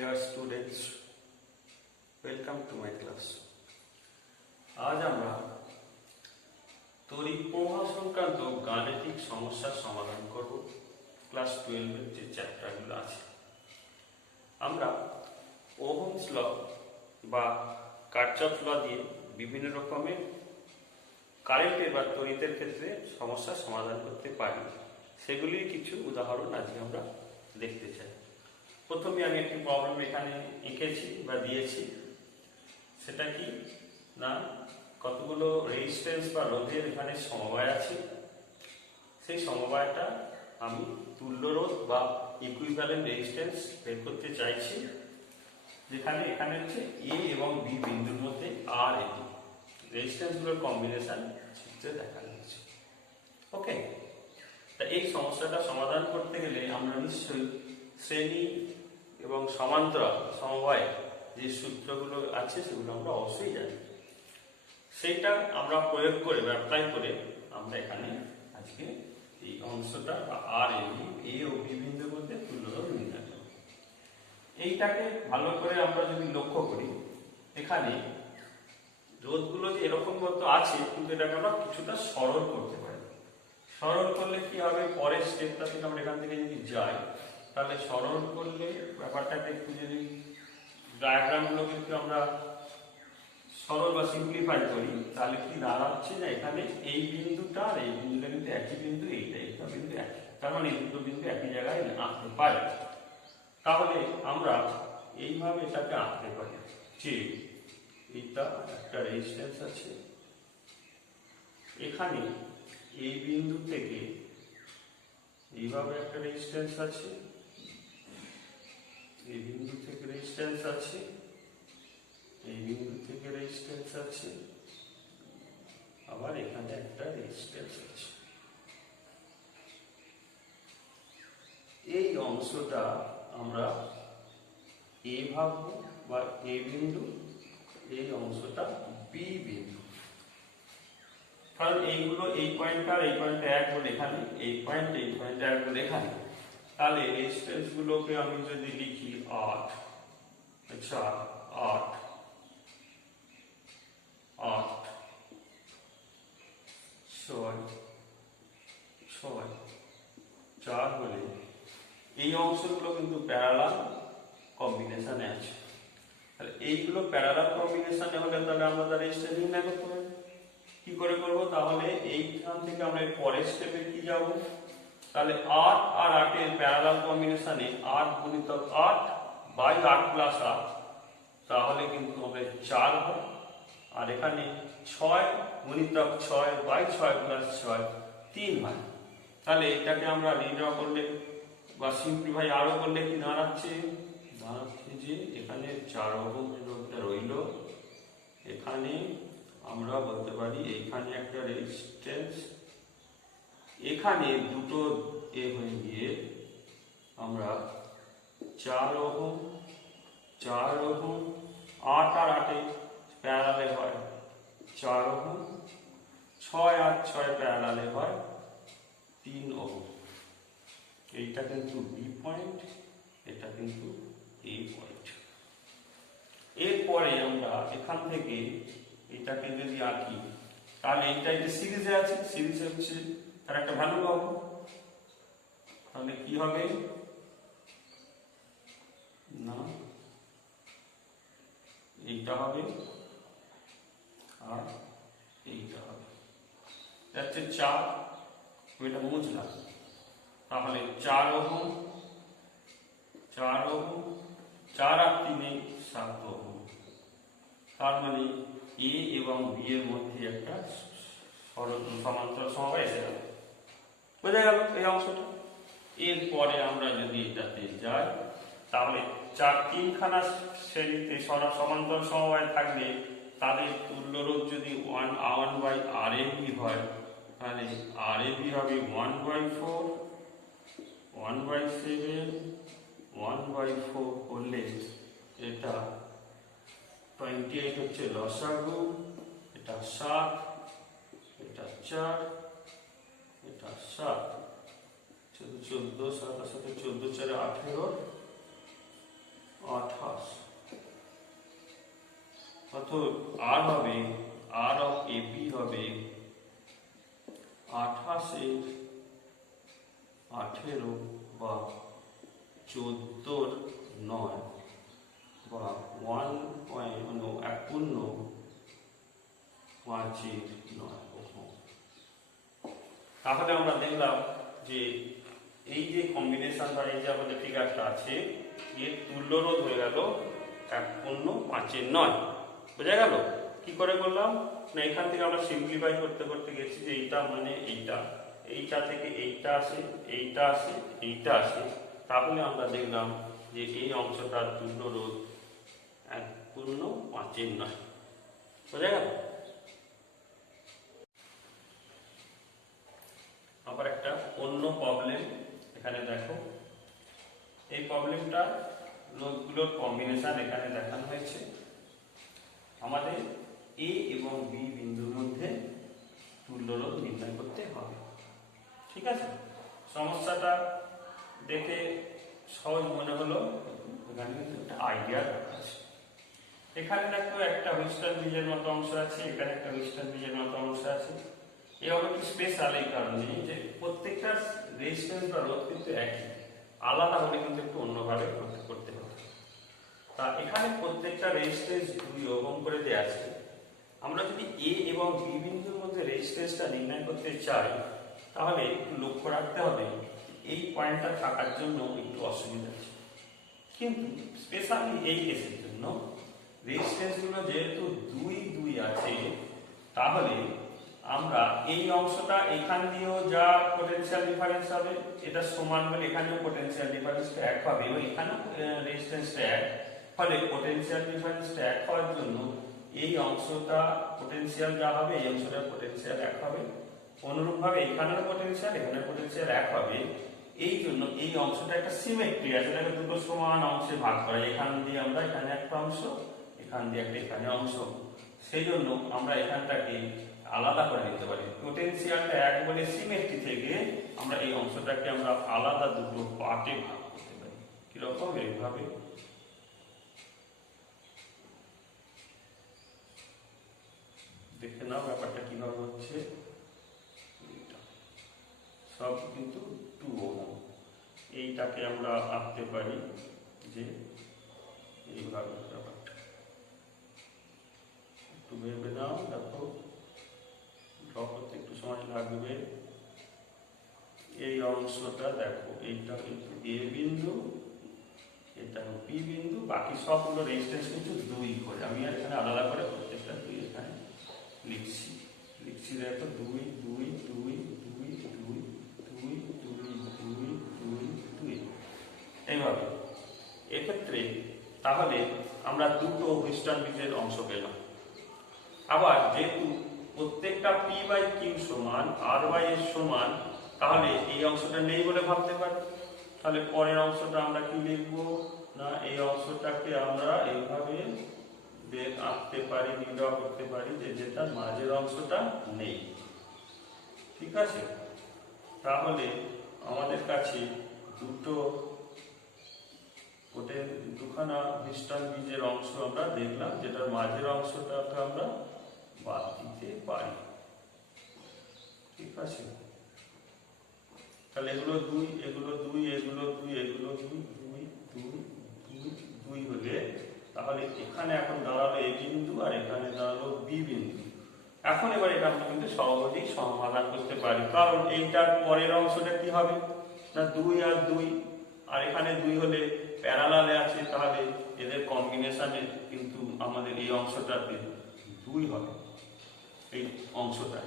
Dear students, welcome to my class. আজ আমরা তড়িৎ প্রবাহ সংক্রান্ত গাণিতিক সমস্যার সমাধান করব। ক্লাস 12 এর যে চ্যাপ্টারগুলো আছে আমরা ওহমস ল বা কার্চফ ল দিয়ে বিভিন্ন রকমের কারেন্টের বা তড়িতের ক্ষেত্রে সমস্যার সমাধান করতে পারি। সেগুলির কিছু উদাহরণ আজকে আমরা দেখতে চাই। প্রথমে আমি একটি প্রবলেম এখানে এঁকেছি বা দিয়েছি। সেটা কি না, কতগুলো রেজিস্ট্যান্স বা রোধের এখানে সমবায় আছে। সেই সমবায়টা আমি তুল্য রোধ বা ইকুইভ্যালেন্ট রেজিস্ট্যান্স বের করতে চাইছি, যেখানে এখানে হচ্ছে এ এবং বি বিন্দুর মধ্যে আর এটি রেজিস্ট্যান্সগুলোর কম্বিনেশন চিত্রে দেখানো হয়েছে। ওকে, তা এই সমস্যাটা সমাধান করতে গেলে আমরা নিশ্চয়ই শ্রেণী এবং সমান্তরাল সমবায় যে সূত্রগুলো আছে সেগুলো আমরা অবশ্যই জানি। সেইটা আমরা প্রয়োগ করে বা অ্যাপ্লাই করে আমরা এখানে আজকে এই অংশটা বা আর এ ও বি বিন্দুর মধ্যে তুল্যরোধ নির্ণয় করব। এইটাকে ভালো করে আমরা যদি লক্ষ্য করি, এখানে রোধগুলো যে এরকম মতো আছে, কিন্তু এটাকে আমরা কিছুটা সরল করতে পারি। সরল করলে কি হবে, পরের স্টেপটা থেকে আমরা এখান থেকে যদি যাই, তাহলে সরল করলে ব্যাপারটাকে একটু যদি ডায়াগ্রামগুলোকে একটু আমরা সরল বা সিম্পলিফাই করি, তাহলে কি দাঁড়াচ্ছে না, এখানে এই বিন্দুটা আর এই বিন্দুটা কিন্তু একই বিন্দু, এইটা বিন্দু একই, তার মানে এই দুটো বিন্দু একই জায়গায় আঁকতে পারি। তাহলে আমরা এইভাবে এটাকে আঁকতে পারি যে এইটা একটা রেজিস্ট্যান্স আছে, এখানে এই বিন্দু থেকে এইভাবে একটা রেজিস্ট্যান্স আছে, এই বিন্দু থেকে রেজিস্ট্যান্স আছে, এই বিন্দু থেকে রেজিস্ট্যান্স আছে, আবার এখানে একটা রেজিস্ট্যান্স আছে। এই অংশটা আমরা এ ভাববো বা এ বিন্দু, এই অংশটা বি বিন্দু। কারণ এইগুলো এই পয়েন্টটা আর এই পয়েন্টটা এক বলে এখানে, এই পয়েন্ট এক বলে এখানে, তাহলে রেজিস্ট্যান্স গুলোকে আমি যদি লিখি 8, আচ্ছা 8 6 4 হলে এই অংশগুলো কিন্তু প্যারালাল কম্বিনেশনে আছে। তাহলে এইগুলো প্যারালাল কম্বিনেশনে হলে তাহলে আমরা তার রেজিস্ট্যান্স নির্ণয় করতে পারি। কি করে করব, তাহলে এইখান থেকে আমরা পরের স্টেপে কি যাব, তাহলে 8 আর 8 এর প্যারালাল কম্বিনেশনে 8 গুণিতক 8 বাই 8 প্লাস 8, তাহলে কিন্তু হবে 4 হয়। আর এখানে 6 গুণিতক 6 বাই 6 প্লাস 6 3 হয়। তাহলে এটাকে আমরা রিড্র করলে বা সিম্পলিফাই আরো করলে কি দাঁড়াচ্ছে যে এখানে 4 ওহম রোধটা রইল, এখানে আমরা বলতে পারি এইখানে একটা রেজিস্ট্যান্স, এখানে দুটো এ হয়ে গিয়ে আমরা 4 ওহম 8 আর 8 প্যারালালে হয় 4 ওহম, 6 আর 6 প্যারালালে হয় 3 ওহম। এইটা কিন্তু বি পয়েন্ট, এটা কিন্তু এ পয়েন্ট। এরপরে আমরা এখান থেকে এটাকে যদি আঁকি, তাহলে এইটা সিরিজে আছে, সিরিজে হচ্ছে তার একটা ভ্যালু পাবো। তাহলে কি হবে না, এইটা হবে আর এইটা হবে, যাচ্ছে 4, এটা বুঝলাম। তাহলে 4 ওহম 4 আর 3 7 ওহম। তার মানে এ এবং বি এর মধ্যে একটা সমান্তরাল সমবায় এসে গেল, বোঝা গেল এই অংশটা। এরপরে আমরা যদি এটাতে যাই, তাহলে 3খানা শ্রেণীতে সমান্তরাল সমবায় থাকলে তাদের তুল্যরোধ যদি 1 বাই আর এ বি হয়, তাহলে আর এ বি হবে 1/4, 1/7, 1/4 করলে এটা 28 হচ্ছে লসাগু, এটা 7, এটা 4, এটা 7, 14 7 7 14 4 18, 28 অতএব আর হবে আর অফ এপি হবে 28 18 বা 14 9 বা 1.5 তাহলে আমরা দেখলাম যে এই যে কম্বিনেশন বা এই যে আমাদের ফিগারটা আছে এর তুল্য রোধ হয়ে গেল 1.5 বোঝা গেল? কি করে করলাম না, এখান থেকে আমরা সিম্পলিফাই করতে করতে গেছি যে এইটা মানে এইটা থেকে এইটা আসে, এইটা আসে, এইটা আসে, তাহলে আমরা দেখলাম যে এই অংশটার তুল্য রোধ 1.5 বোঝা গেল? আবার একটা অন্য প্রবলেম এখানে দেখো, এই প্রবলেমটা রোধগুলোর কম্বিনেশন এখানে দেখানো হয়েছে। আমাদের এ এবং বি বিন্দুর মধ্যে তুল্য রোধ নির্ণয় করতে হবে। ঠিক আছে, সমস্যাটা দেখে সহজ মনে হলো, এখানে কিন্তু একটা আইডিয়া আছে। এখানে দেখো একটা হুইস্টন ব্রিজের মতো অংশ আছে, এখানে একটা হুইস্টন ব্রিজের মতো অংশ আছে। এই অংশটি স্পেশাল এই কারণে যে প্রত্যেকটা রেজিস্ট্যান্স বা রোধ কিন্তু একই, আলাদা হলে কিন্তু একটু অন্যভাবে করতে হবে। তা এখানে প্রত্যেকটা রেজিস্ট্যান্স 2 ওহম করে দেওয়া আছে। আমরা যদি এ এবং বি বিন্দুর মধ্যে রেজিস্ট্যান্সটা নির্ণয় করতে চাই তাহলে একটু লক্ষ্য রাখতে হবে, এই পয়েন্টটা থাকার জন্য একটু অসুবিধা আছে। কিন্তু স্পেশালি এই কেসের জন্য রেজিস্ট্যান্সগুলো যেহেতু 2 2 আছে, তাহলে আমরা এই অংশটা এখান দিয়েও যা পোটেনশিয়াল ডিফারেন্স হবে এটা সমান হলে এখানেও পোটেনশিয়াল ডিফারেন্সটা এক হবে এবং এখানেও রেজিস্ট্যান্সটা এক, ফলে পোটেনশিয়াল ডিফারেন্সটা এক হওয়ার জন্য এই অংশটা পোটেনশিয়াল যা হবে এই অংশটার পোটেনশিয়াল এক হবে, অনুরূপভাবে এখানেও পোটেনশিয়াল এখানে পোটেনশিয়াল এক হবে। এই জন্য এই অংশটা একটা সিমেট্রি আছে, এটাকে দুটো সমান অংশে ভাগ করা, এখান দিয়ে আমরা এখানে একটা অংশ, এখান দিয়ে একটা এখানে অংশ, সেই জন্য আমরা এখানটাকে আলাদা করে নিতে পারি। পোটেনশিয়ালটা এক বলে সিমেট্রি থেকে আমরা এই অংশটাকে আমরা আলাদা দুটো পার্টে ভাগ করতে পারি। কিরকম? এইভাবে দেখে নাও ব্যাপারটা কিভাবে হচ্ছে। সব কিন্তু 2 ওহম। এইটাকে আমরা আঁকতে পারি যে এইভাবে ব্যাপারটা একটু ভেবে নাও। দেখো ড্র করতে একটু সময় লাগবে। এই অংশটা দেখো, এইটা কিন্তু এ বিন্দু, এটা বি বিন্দু, বাকি সবগুলো রেজিস্ট্যান্স কিন্তু 2 করে। আমি আর এখানে আলাদা করে প্রত্যেকটা 2 এখানে লিখছি দেখো 2 2 2 2 2 2 2 2 2 2 এইভাবে। এক্ষেত্রে তাহলে আমরা দুটো হুইস্টন ব্রিজের অংশ পেলাম। আবার যেহেতু প্রত্যেকটা পি বাই কিউ সমান আর বাই এর সমান, তাহলে এই অংশটা নেই বলে ভাবতে পারি। তাহলে পরের অংশটা আমরা কি লিখব না, এই অংশটাকে আমরা এইভাবে আঁকতে পারি, নির্ণয় করতে পারি যে যেটা মাঝের অংশটা নেই। ঠিক আছে, তাহলে আমাদের কাছে দুখানা হুইস্টন ব্রিজের অংশ আমরা দেখলাম, যেটার মাঝের অংশটাকে আমরা বাদ দিতে পারি। ঠিক আছে, তাহলে এগুলো 2 এগুলো 2 এগুলো 2 এগুলো 2 2 2 2 2 হলে তাহলে এখানে এখন দাঁড়ালো এ বিন্দু আর এখানে দাঁড়ালো বি বিন্দু। এখন এবার এটা আমরা কিন্তু সহজেই সমাধান করতে পারি, কারণ এইটার পরের অংশটা কি হবে না 2 আর 2, আর এখানে 2 হলে প্যারালালে আছে, তাহলে এদের কম্বিনেশনে কিন্তু আমাদের এই অংশটাতে 2 হবে, এই অংশটা।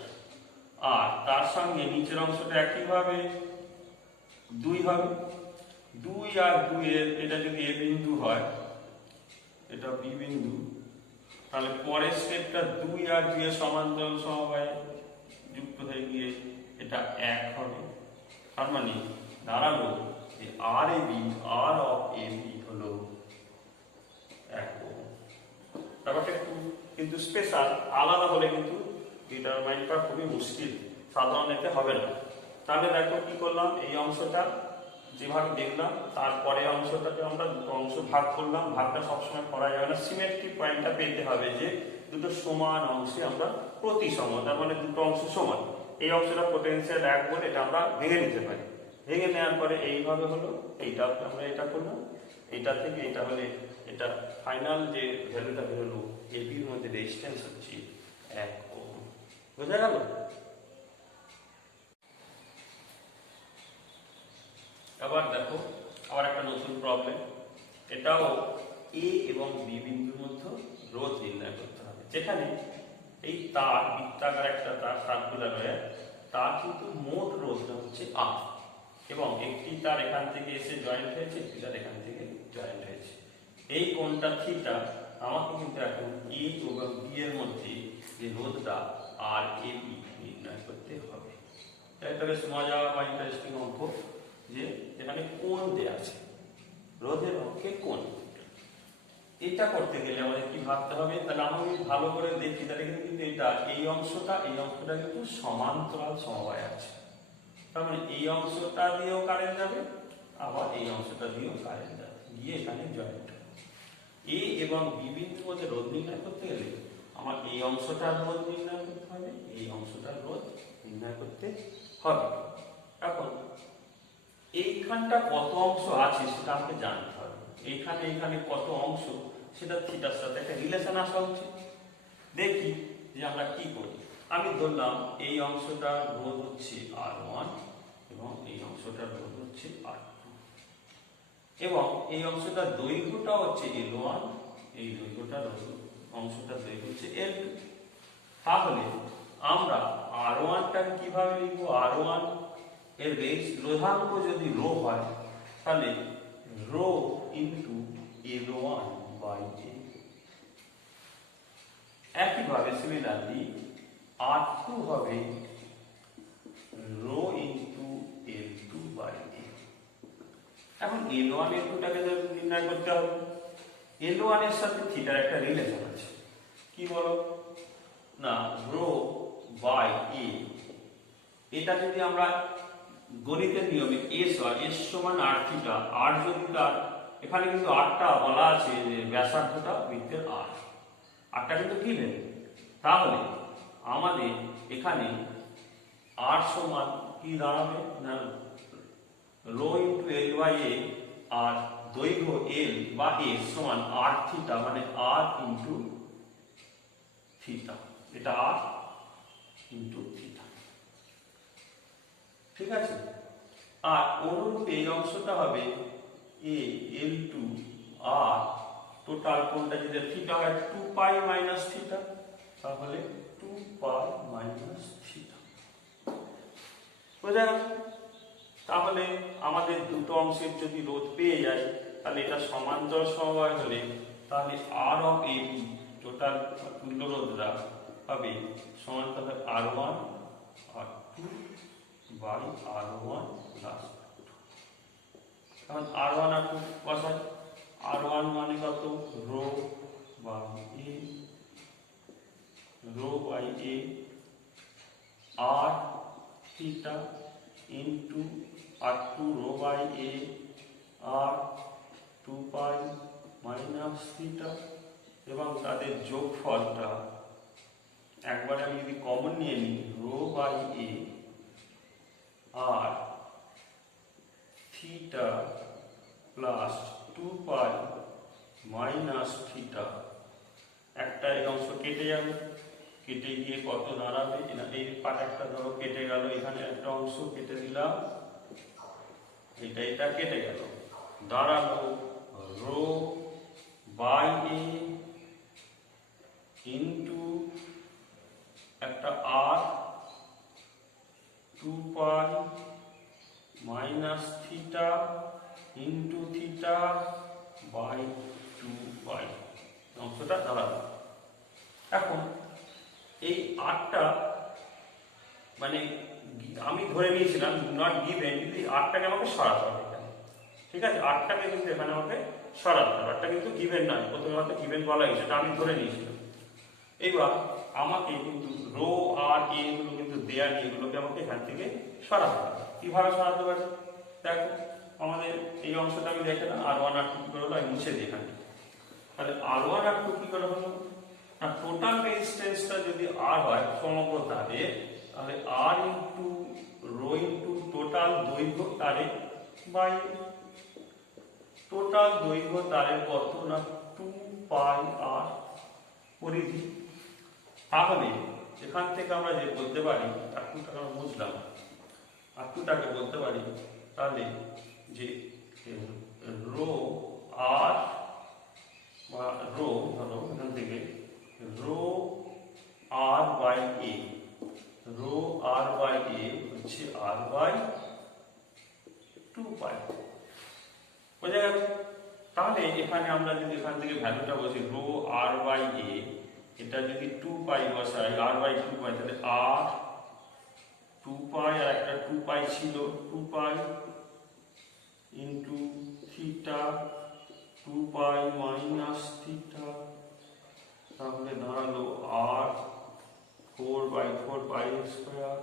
আর তার সঙ্গে নিচের অংশটা একইভাবে 2 হবে। 2 আর 2 এর এটা যদি এ বিন্দু হয়, এটা বি বিন্দু, তাহলে পরের স্টেপটা 2 আর 2 এর সমান্তরাল সমবায়ে যুক্ত হয়ে গিয়ে এটা 1 হবে। তার মানে দাঁড়ালো যে আর অফ এ বি হলো 1 ওহম। ব্যাপারটা একটু কিন্তু স্পেশাল, আলাদা হলে কিন্তু ডিটারমাইন করা খুবই মুশকিল, সাধারণ এতে হবে না। তাহলে দেখো কি করলাম, এই অংশটা যেভাবে দেখলাম তারপরে অংশটাকে আমরা দুটো অংশ ভাগ করলাম। ভাগটা সবসময় করা যাবে না, সিমেট্রি পয়েন্টটা পেতে হবে যে দুটো সমান অংশে আমরা প্রতিসম, তার মানে দুটো অংশ সমান। এই অংশটা পোটেনশিয়াল 1 বলে এটা আমরা ভেঙে নিতে পারি। ভেঙে নেওয়ার পরে এইভাবে হলো, এইটা আমরা এটা করলাম, এটা থেকে এটা হলে এটা ফাইনাল যে ভ্যালুটা বেরোলো এবির মধ্যে রেজিস্ট্যান্স হচ্ছে 1 ওহম। বোঝা গেল? আবার দেখো, আবার একটা নতুন প্রবলেম। এটাও এ এবং বি বিন্দুর মধ্যে রোধ নির্ণয় করতে হবে, যেখানে এই তার বৃত্তাকার একটা তার সার্কুলার ওয়্যার, তার কিন্তু মোট রোধটা হচ্ছে R, এবং একটি তার এখান থেকে এসে জয়েন্ট হয়েছে, একটি তার এখান থেকে জয়েন্ট হয়েছে। এই কোণটা থিটা, আমাকে কিন্তু এখন এ এবং বি এর মধ্যে যে রোধটা আর এ বি নির্ণয় করতে হবে। এটা বেশ মজা বা ইন্টারেস্টিং অঙ্ক, যে এখানে কোণ দেয়া আছে, রোধের অঙ্কে কোণ। এটা করতে গেলে আমাদের কি ভাবতে হবে, তাহলে আমি ভালো করে দেখি, তাহলে কিন্তু এটা এই অংশটা কিন্তু সমান্তরাল সমবায় আছে। তার মানে এই অংশটা দিয়েও কারেন্ট যাবে, আবার এই অংশটা দিয়েও কারেন্ট যাবে, গিয়ে এখানে জয়েন্ট। এ এবং বি বিন্দুর মধ্যে রোধ নির্ণয় করতে গেলে আমার এই অংশটার রোধ নির্ণয় করতে হবে, এই অংশটার রোধ নির্ণয় করতে হবে। এখন এইখানটা কত অংশ আছে সেটা আমাকে জানতে হবে। এখানে কত অংশ সেটা থিটার সাথে একটা রিলেশন আসা উচিত। দেখি যে আমরা কি করি। আমি ধরলাম এই অংশটার রোধ হচ্ছে R1 এবং এই অংশটার রোধ হচ্ছে R2, এবং এই অংশটার দৈর্ঘ্যটা হচ্ছে L1, এই দৈর্ঘ্যটার অংশটার দৈর্ঘ্য হচ্ছে L2। তাহলে আমরা R1টাকে কিভাবে লিখবো? R1 এর রোধাঙ্ক যদি রো হয়, তাহলে rho into L1 by A। একইভাবে সিমিলারলি R2 হবে rho into L2 by A। এখন L1 L2টাকে নির্ণয় করতে হবে। L1 এর সাথে থিটার একটা রিলেশন আছে, কি বলো না, রো বাই A। এটা যদি আমরা গণিতের নিয়মে S হয়, S সমান R থিটা, R যদি তার, এখানে কিন্তু Rটা বলা আছে যে ব্যাসার্ধটা বৃত্তের R, Rটা কিন্তু গিভেন। তাহলে আমাদের এখানে R সমান কি দাঁড়াবে না, rho into L by A, আর দৈর্ঘ্য L বা S সমান R থিটা, মানে R ইন্টু থিটা, এটা R ইন্টু থিটা, ঠিক আছে। আর অনুরূপ এই অংশটা হবে A L2 R, টোটাল কোণটা যদি থিটা হয় 2 পাই মাইনাস থিটা, তাহলে 2 পাই মাইনাস থিটা। বুঝা গেল? তাহলে আমাদের দুটো অংশের যদি রোধ পেয়ে যায়, তাহলে এটা সমান্তরাল সমবায় হলে তাহলে R of A B, total তুল্য রোধটা হবে সমান্তরাল R1 R2 by R1 plus R2। এখন R1 R2 বসাই। R1 মানে কত, rho by A, rho by A R theta into R2 rho by A R 2 pi minus theta, এবং তাদের যোগফলটা একবারে আমি যদি কমন নিয়ে নিই, rho by A R theta plus 2 pi minus theta, একটা এই অংশ কেটে যাবে, কেটে গিয়ে কত দাঁড়াবে, এই পাট একটা ধরো কেটে গেল, এখানে একটা অংশ কেটে দিলাম, এটা কেটে গেল, দাঁড়ালো রো বাই A ইন্টু একটা R 2 pi minus theta into theta by 2 pi, অংশটা দাঁড়ালো। এখন এই আরটা মানে আমি ধরে নিয়েছিলাম নট গিভেন, কিন্তু এই আরটাকে আমাকে সরাতে হবে এখানে, ঠিক আছে। আরটাকে কিন্তু এখানে আমাকে সরাতে হবে, আরটা কিন্তু গিভেন নয়, প্রথমে আমাকে গিভেন বলা হয়েছে, সেটা আমি ধরে নিয়েছিলাম। এবার আমাকে কিন্তু রো আর এ গুলো কিন্তু দেয়া নেই, এগুলোকে আমাকে এখান থেকে সরাতে হবে। কিভাবে সরাতে পারি দেখো, আমাদের এই অংশটা আমি দেখে না R1 R2 কি করে হলো, আমি মুছে দিই এখানে। তাহলে R1 R2 কি করে হলো না, টোটাল রেজিস্ট্যান্সটা যদি R হয় সমগ্র তারে, তাহলে R into rho into total দৈর্ঘ্য তারে বাই টোটাল দৈর্ঘ্য তারের কত না 2 পাই R পরিধি। তাহলে এখান থেকে আমরা যে বলতে পারি R2টাকে আমরা বুঝলাম, R2টাকে বলতে পারি তাহলে যে রো আর বা রো ধরো এখান থেকে row R by A, row R by A হচ্ছে আর বাই 2 পাই, বোঝা গেল? তাহলে এখানে আমরা যদি এখান থেকে ভ্যালুটা বসি রো আর বাই এ, এটা যদি 2 পাই বসাই আর বাই 2 পাই, তাহলে আর 2 পাই আর একটা 2 পাই ছিল 2 pi into theta 2 pi minus theta, তাহলে দাঁড়ালো R 4/4 pi square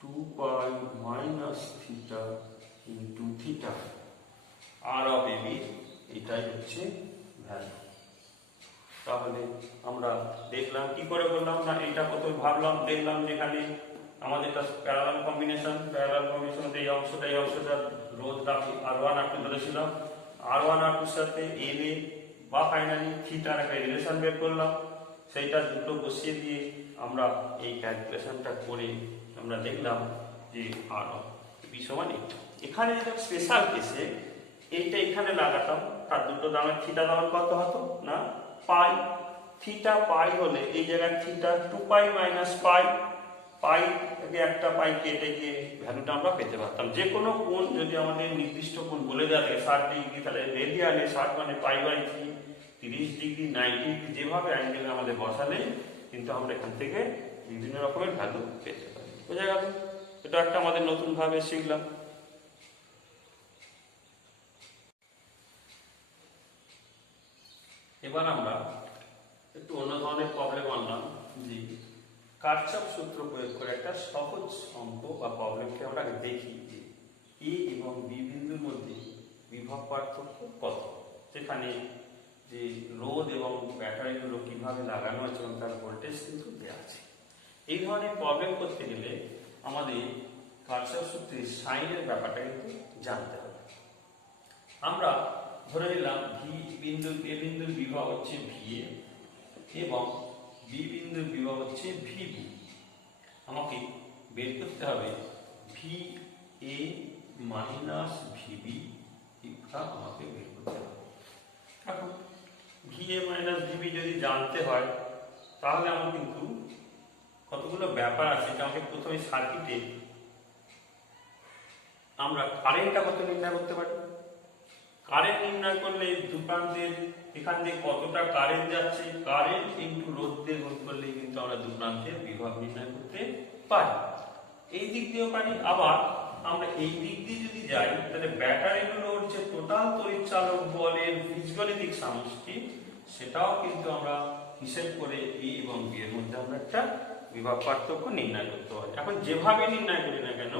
2 pi minus theta into theta R of AB, এটাই হচ্ছে ভ্যালু। তাহলে আমরা দেখলাম কি করে বললাম না, এটা কত ভাবলাম, দেখলাম যেখানে আমাদের একটা প্যারালাল কম্বিনেশন এই অংশটা রোধ রাখি R1 R2 ধরেছিলাম, R1 R2 এর সাথে এল এ বা ফাইনালি থিটার একটা রিলেশন বের করলাম, সেইটা দুটো বসিয়ে দিয়ে আমরা এই ক্যালকুলেশনটা করে আমরা দেখলাম যে আর বি সমান এইটা। এখানে যেটা স্পেশাল কেসে এইটা এখানে লাগাতাম, তার দুটো দামের থিটা দাম কত হতো না পাই, থিটা পাই হলে এই জায়গায় থিটা 2 পাই মাইনাস পাই, পাই থেকে একটা পাই কেটে গিয়ে ভ্যালুটা আমরা পেতে পারতাম। যে কোনো কোণ যদি আমাদের নির্দিষ্ট কোণ বলে দেওয়া থাকে 60 ডিগ্রি, তাহলে রেডিয়ানে 60 মানে পাই/3, 30 ডিগ্রি 90 ডিগ্রি যেভাবে অ্যাঙ্গেলে আমাদের বসালে কিন্তু আমরা এখান থেকে বিভিন্ন রকমের ভ্যালু পেতে পারি, বোঝা গেল? এটা একটা আমাদের নতুন ভাবে শিখলাম। এবার আমরা একটু অন্য ধরনের প্রবলেম আনলাম, যে কারশফ সূত্র প্রয়োগ করে একটা সহজ অঙ্ক বা প্রবলেমকে আমরা দেখি যে এ এবং বি বিন্দুর মধ্যে বিভব পার্থক্য কত, যেখানে যে রোধ এবং ব্যাটারিগুলো কিভাবে লাগানো আছে এবং তার ভোল্টেজ কিন্তু দেওয়া আছে। এই ধরনের প্রবলেম করতে গেলে আমাদের কারশফ সূত্রের সাইনের ব্যাপারটা কিন্তু জানতে হবে। আমরা ধরে নিলাম ভি বিন্দু এ বিন্দুর বিভব হচ্ছে ভিএ এবং বি বিন্দুর বিভব হচ্ছে ভিবি। আমাকে বের করতে হবে ভি এ মাইনাস ভিবি, এটা আমাকে বের করতে হবে। এখন ভি এ মাইনাস ভিবি যদি জানতে হয় তাহলে আমার কিন্তু কতগুলো ব্যাপার আছে, যে আমাকে প্রথমে সার্কিটে আমরা কারেন্টটা কত নির্ণয় করতে পারি। কারেন্ট নির্ণয় করলে দু প্রান্তের এখান দিয়ে কতটা কারেন্ট যাচ্ছে, কারেন্ট ইন্টু রোধ দিয়ে গুণ করলে কিন্তু আমরা দু প্রান্তের বিভব নির্ণয় করতে পারি। এই দিক দিয়েও পারি, আবার আমরা এই দিক দিয়ে যদি যাই তাহলে ব্যাটারিগুলো হচ্ছে টোটাল তড়িৎচালক বলের বীজগণিতিক সমষ্টি, সেটাও কিন্তু আমরা হিসেব করে এ এবং বি এর মধ্যে আমরা একটা বিভব পার্থক্য নির্ণয় করতে পারি। এখন যেভাবে নির্ণয় করি না কেন,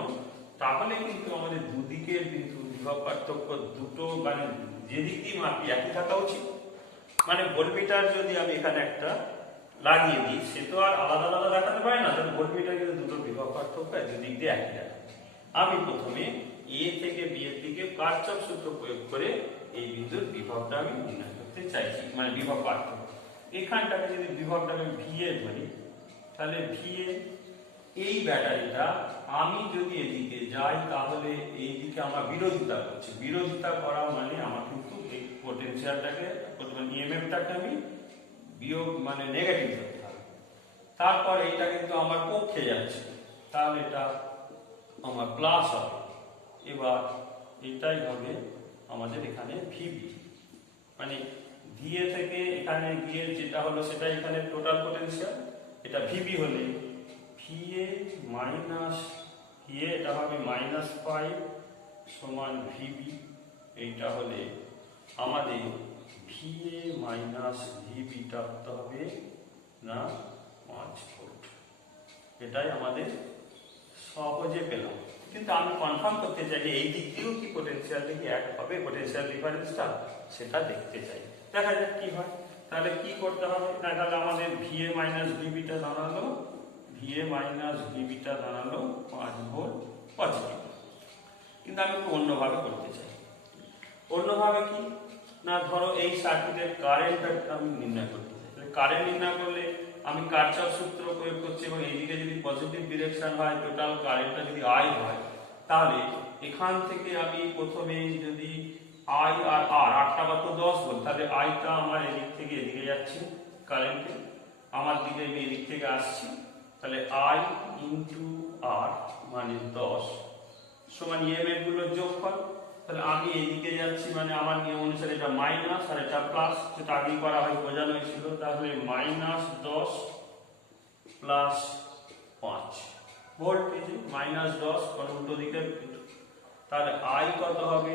তাহলে কিন্তু আমাদের দুদিকের কিন্তু বিভব পার্থক্য দুটো মানে যেদিক দিয়ে মাপি একই থাকা উচিত। মানে ভোল্টমিটার যদি আমি এখানে একটা লাগিয়ে দিই, সে তো আর আলাদা আলাদা দেখাতে পারে না, তাহলে ভোল্টমিটার কিন্তু দুটো বিভব পার্থক্য দুদিক দিয়ে একই দেখাবে। আমি প্রথমে এ থেকে বি এর দিকে কারশফ সূত্র প্রয়োগ করে এই বিন্দুর বিভবটা আমি নির্ণয় করতে চাইছি, মানে বিভব পার্থক্য। এখানটাকে যদি বিভবটাকে ভি এ ধরি, তাহলে ভি এ এই ব্যাটারিটা আমি যদি এদিকে যাই তাহলে এই দিকে আমরা বিরোধিতা করছি, বিরোধিতা করা মানে আমার কিন্তু এই পোটেনশিয়ালটাকে ইএমএফটাকে আমি বিয়োগ মানে নেগেটিভ করতে হবে। তারপর এইটা কিন্তু আমার পক্ষে যাচ্ছে, তাহলে এটা আমার প্লাস হবে। এবার এটাই হবে আমাদের এখানে ভিবি, মানে ভিএ থেকে এখানে গিয়ে যেটা হলো সেটা এখানে টোটাল পোটেনশিয়াল, এটা ভিবি হলে ভিএ মাইনাস ভিএ এটা হবে -5 সমান ভিবি, এইটা হলে আমাদের ভিএ মাইনাস ভিবিটা হতে হবে না 5 ভোল্ট। এটাই আমাদের সহজে পেলাম। কিন্তু আমি কনফার্ম করতে চাই যে এই দিক দিয়েও কি পোটেনশিয়াল দেখি এক হবে, পোটেনশিয়াল ডিফারেন্সটা সেটা দেখতে চাই। দেখা যাক কি হয়। তাহলে কি করতে হবে না, তাহলে আমাদের VA মাইনাস VBটা দাঁড়ালো, VA মাইনাস VBটা দাঁড়ালো 5 ভোল্ট পজিটিভ। কিন্তু আমি একটু অন্যভাবে করতে চাই। অন্যভাবে কি না, ধরো এই সার্কিটের কারেন্টটা আমি নির্ণয় করতে চাই। তাহলে কারেন্ট নির্ণয় করলে আমি কারশফ সূত্র প্রয়োগ করছি, এবং এইদিকে যদি পজিটিভ ডিরেকশন হয়, টোটাল কারেন্টটা যদি I হয়, তাহলে এখান থেকে আমি প্রথমে যদি I আর R, 8টা বা তো 10 ভোল্ট, তাহলে Iটা আমার এদিক থেকে এদিকে যাচ্ছে, কারেন্টে আমার দিকে আমি এদিক থেকে আসছি, তাহলে I ইন্টু R মানে 10 সমান EMF গুলোর যোগফল। তাহলে আমি এদিকে যাচ্ছি মানে আমার নিয়ম অনুসারে এটা মাইনাস আর এটা প্লাস, যেটা আগে করা হয় বোঝানো হয়েছিল। তাহলে মাইনাস 10 প্লাস 5 ভোল্ট, মাইনাস 10 কারণ উল্টো দিকে, তাহলে I কত হবে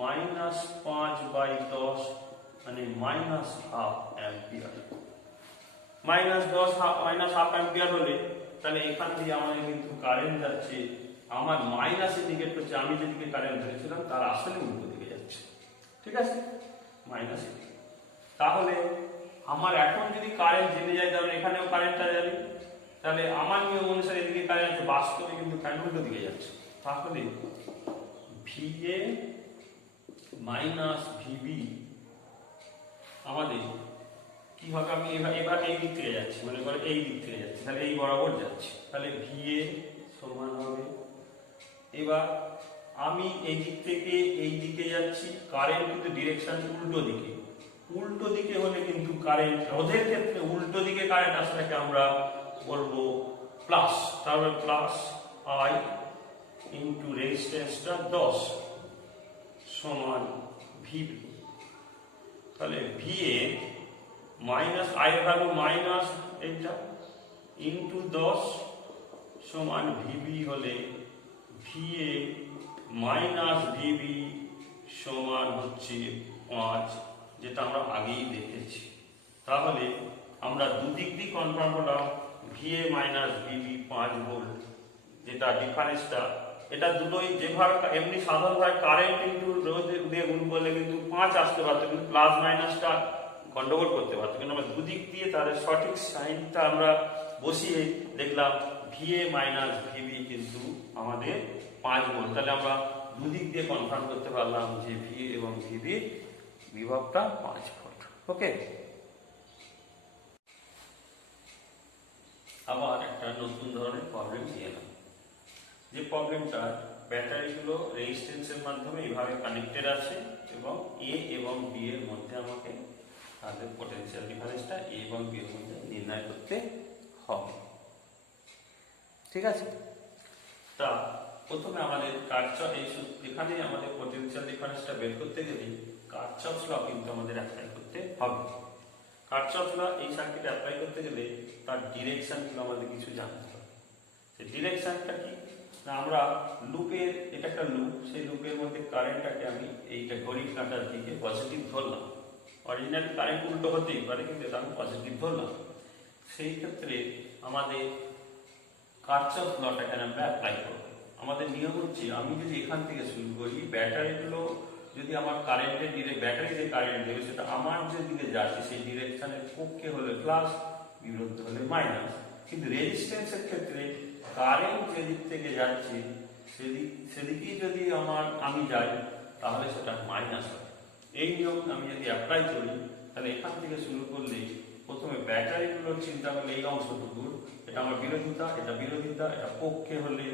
মাইনাস 5/10 মানে minus half ampere. Minus 10 minus half ampere হলে তাহলে এখান দিয়ে আমাদের কিন্তু কারেন্ট যাচ্ছে, আমার মাইনাস ইন্ডিকেট করছে আমি যেদিকে কারেন্ট ধরেছিলাম তার আসলে উল্টো দিকে যাচ্ছে, ঠিক আছে, মাইনাস। তাহলে আমার এখন যদি কারেন্ট জেনে যায়, তাহলে এখানেও কারেন্টটা জানি, তাহলে আমার নিয়ম অনুসারে এদিকে কারেন্ট আছে, বাস্তবে কিন্তু কারেন্ট উল্টো দিকে যাচ্ছে। তাহলে VA মাইনাস VB আমাদের কি হবে, আমি এবার এই দিক থেকে যাচ্ছি, মনে করে এই দিক থেকে যাচ্ছি, তাহলে এই বরাবর যাচ্ছি, তাহলে VA সমান হবে, এবার আমি এই দিক থেকে এই দিকে যাচ্ছি, কারেন্ট কিন্তু ডিরেকশন উল্টো দিকে, উল্টো দিকে হলে কিন্তু কারেন্ট, রোধের ক্ষেত্রে উল্টো দিকে কারেন্ট আসলে আমরা বলবো প্লাস, তাহলে প্লাস I ইন্টু রেজিস্ট্যান্সটা 10 সমান VB। তাহলে VA মাইনাস I এর ভ্যালু মাইনাস এইটা ইন্টু 10 সমান VB হলে VA মাইনাস VB সমান হচ্ছে 5, যেটা আমরা আগেই দেখেছি। তাহলে আমরা দুদিক দিয়ে কনফার্ম হলাম, VA মাইনাস VB 5 ভোল্ট, যেটা ডিফারেন্সটা, এটা দুটোই যেভাবে এমনি সাধারণভাবে কারেন্ট ইন্টু রোধ দিয়ে গুণ করলে কিন্তু 5 আসতে পারতো, কিন্তু প্লাস মাইনাসটা গন্ডগোল করতে পারতো, কিন্তু আমরা দুদিক দিয়ে তার সঠিক সাইনটা আমরা বসিয়ে দেখলাম VA মাইনাস VB কিন্তু আমাদের 5 ভোল্ট। তাহলে আমরা দুদিক দিয়ে কনফার্ম করতে পারলাম যে VA এবং VB বিভবটা 5 ভোল্ট। ওকে, আবার একটা নতুন ধরনের প্রবলেম নিয়ে এলাম, যে প্রবলেমটা ব্যাটারিগুলো রেজিস্ট্যান্সের মাধ্যমে এইভাবে কানেক্টেড আছে, এবং A এবং B এর মধ্যে আমাকে তাদের পোটেনশিয়াল ডিফারেন্সটা A এবং B এর মধ্যে নির্ণয় করতে হবে, ঠিক আছে। তা প্রথমে আমাদের কারশফ, এখানে আমাদের পোটেনশিয়াল ডিফারেন্সটা বের করতে গেলে কারশফ ল কিন্তু আমাদের অ্যাপ্লাই করতে হবে। কারশফ ল এই সার্কিটে অ্যাপ্লাই করতে গেলে তার ডিরেকশনগুলো আমাদের কিছু জানতে হবে। সেই ডিরেকশনটা কি না, আমরা লুপের, এটা একটা লুপ, সেই লুপের মধ্যে কারেন্টটাকে আমি এইটা ঘড়ির কাঁটার দিকে পজিটিভ ধরলাম, অরিজিনালি কারেন্ট উল্টো হতেই পারে কিন্তু এটা আমি পজিটিভ ধরলাম। সেই ক্ষেত্রে আমাদের কারশফ লটাকে আমরা অ্যাপ্লাই করব। আমাদের নিয়ম হচ্ছে, আমি যদি এখান থেকে শুরু করি, ব্যাটারিগুলো যদি আমার কারেন্টের ব্যাটারি যে কারেন্ট দেবে সেটা আমার যে দিকে যাচ্ছে সেই ডিরেকশনের পক্ষে হলে প্লাস, বিরুদ্ধ হলে মাইনাস, কিন্তু রেজিস্ট্যান্সের ক্ষেত্রে কারেন্ট যেদিক থেকে যাচ্ছে সেদিকেই যদি আমি যাই তাহলে সেটা মাইনাস হয়। এই নিয়ম আমি যদি অ্যাপ্লাই করি, তাহলে এখান থেকে শুরু করলে প্রথমে ব্যাটারিগুলোর চিন্তা করলে এই অংশটুকু, এটা আমার বিরোধিতা, এটা বিরোধিতা, এটা পক্ষে হলে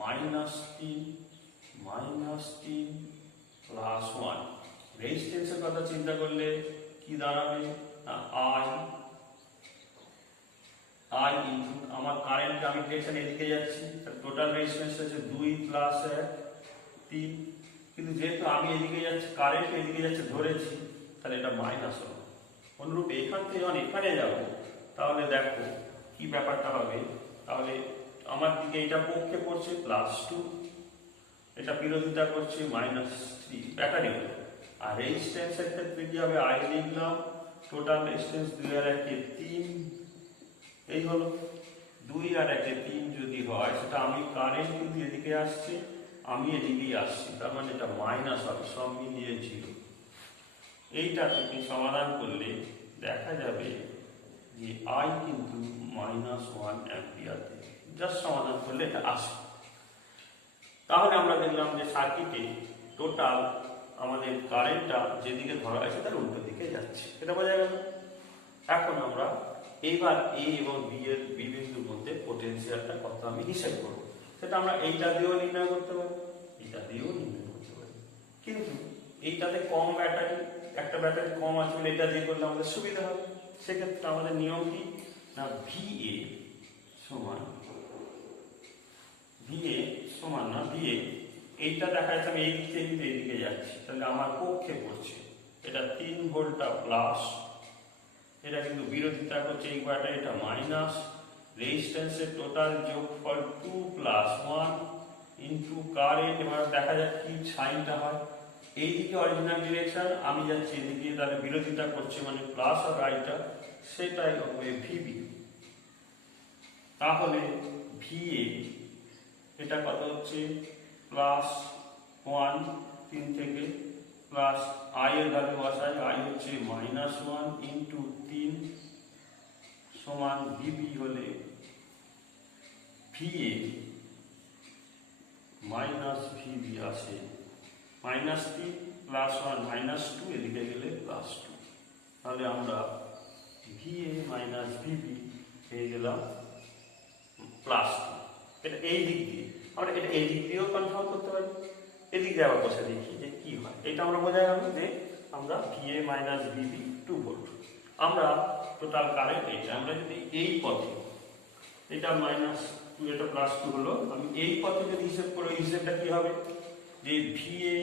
-3 প্লাস 1। রেজিস্ট্যান্সের কথা চিন্তা করলে কি দাঁড়াবে, I ইন্টু আমার কারেন্ট, আমি ডিরেকশন এদিকে যাচ্ছি, টোটাল রেজিস্ট্যান্স হচ্ছে 2 প্লাস 1 3, কিন্তু যেহেতু আমি এদিকে যাচ্ছি, কারেন্ট এদিকে যাচ্ছে ধরেছি, তাহলে এটা মাইনাস হবে। অনুরূপ এখান থেকে যখন এখানে যাব, তাহলে দেখো কি ব্যাপারটা হবে, তাহলে আমার দিকে এটা পক্ষে পড়ছে +2, এটা বিরোধিতা করছে -3 ব্যাটারি, আর রেজিস্ট্যান্সের ক্ষেত্রে কি হবে, I লিখলাম, টোটাল রেজিস্ট্যান্স 2 আর 1 3, এই হলো 2 আর 1 3 যদি হয়, সেটা আমি কারেন্ট কিন্তু এদিকে আসছে, আমি এদিকেই আসছি, তার মানে এটা মাইনাস হবে, সব মিলিয়ে 0। এইটা থেকে সমাধান করলে দেখা যাবে যে I কিন্তু -1 অ্যাম্পিয়ার দেবে। জাস্ট সমাধান করলে এটা আসবে। তাহলে আমরা দেখলাম যে সার্কিটে টোটাল আমাদের কারেন্টটা যেদিকে ধরা আছে তার উল্টো দিকে যাচ্ছে, এটা বোঝা গেল। এখন আমরা এইবার এ এবং বি এর বি বিন্দুর মধ্যে পোটেনশিয়ালটা কত আমি হিসাব করব, সেটা আমরা এইটা দিয়েও নির্ণয় করতে পারি, এটা দিয়েও নির্ণয় করতে পারি। কিন্তু এইটাতে কম ব্যাটারি, একটা ব্যাটারি কম আছে বলে এটা দিয়ে করলে আমাদের সুবিধা হবে। সেক্ষেত্রে আমাদের নিয়ম কি না, ভিএ সমান এইটা দেখা যাচ্ছে আমি এই দিক থেকে কিন্তু এইদিকে যাচ্ছি, তাহলে আমার পক্ষে পড়ছে এটা 3 ভোল্টটা প্লাস, এটা কিন্তু বিরোধিতা করছে এই ব্যাটারি, এটা মাইনাস, রেজিস্ট্যান্সের টোটাল যোগফল 2 + 1 ইনটু কারেন্ট। এবার দেখা যাক কি সাইনটা হয়। এইদিকে অরিজিনাল ডিরেকশন, আমি যাচ্ছি এদিকে, তাহলে বিরোধিতা করছে মানে প্লাস আর আইটা, সেটাই হবে ভিবি। তাহলে ভিএ এটা কত হচ্ছে +1 3 থেকে, প্লাস আই এর ভ্যালু বসাই, আই হচ্ছে -1 ইন্টু 3 সমান ভিবি হলে ভিএ মাইনাস ভিবি আসে -3 +1 -2, এদিকে গেলে +2। তাহলে আমরা ভিএ মাইনাস ভিবি পেয়ে গেলাম +2। এটা এই দিক দিয়ে, আমরা এটা এই দিক দিয়েও কনফার্ম করতে পারি, এদিক দিয়ে আবার বসে দেখি যে কি হয়। এটা আমরা বোঝা গেল যে আমরা ভিএ মাইনাস ভিবি 2 ভোল্ট, আমরা টোটাল কারেন্ট এটা, আমরা যদি এই পথে, এটা -2 এটা +2 হলো, আমি এই পথে যদি হিসেব করি, হিসেবটা কি হবে যে ভিএ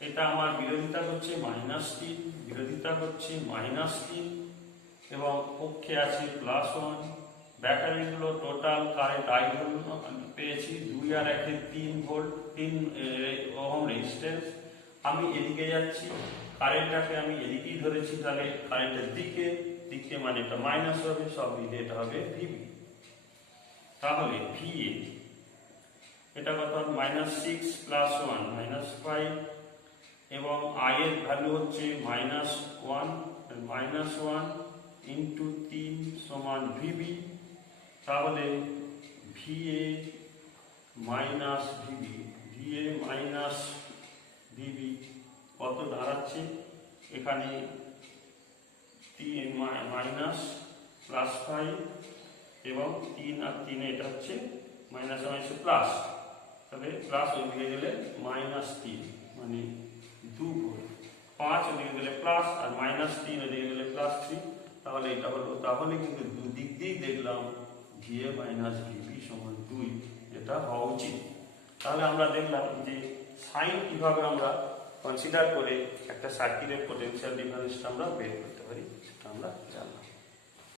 এটা আমার বিরোধিতা করছে -3, বিরোধিতা করছে -3 এবং পক্ষে আছে +1। ব্যাটারিগুলো টোটাল কারেন্ট আই পেয়েছি 2 আর 1 3 ভোল্ট, 3 ওহম রেজিস্ট্যান্স। আমি এদিকে যাচ্ছি, কারেন্টটাকে আমি এদিকেই ধরেছি, তাহলে কারেন্টের দিকে মানে এটা মাইনাস হবে, সব মিলিয়ে এটা হবে ভিবি। তাহলে ভিএ এটা কত, -6 + 1 -5 এবং আই এর ভ্যালু হচ্ছে -1 ইন্টু 3 সমান ভিবি। তাহলে ভিএ মাইনাস ভিবি কত দাঁড়াচ্ছে, এখানে -5 এবং 3 আর 3 এটা হচ্ছে মাইনাস প্লাস, তাহলে প্লাস ওইদিকে গেলে -3 মানে 2 ভোল্ট, 5 ওদিকে গেলে প্লাস আর -3 ওদিকে গেলে +3। তাহলে এটা হলো, তাহলে কিন্তু দুদিক দিয়েই দেখলাম ভিএ মাইনাস ভিবি সমান 2, এটা হওয়া উচিত। তাহলে আমরা দেখলাম যে সাইন কিভাবে আমরা কনসিডার করে একটা সার্কিটের পোটেনশিয়াল ডিফারেন্সটা আমরা বের করতে পারি, সেটা আমরা জানলাম।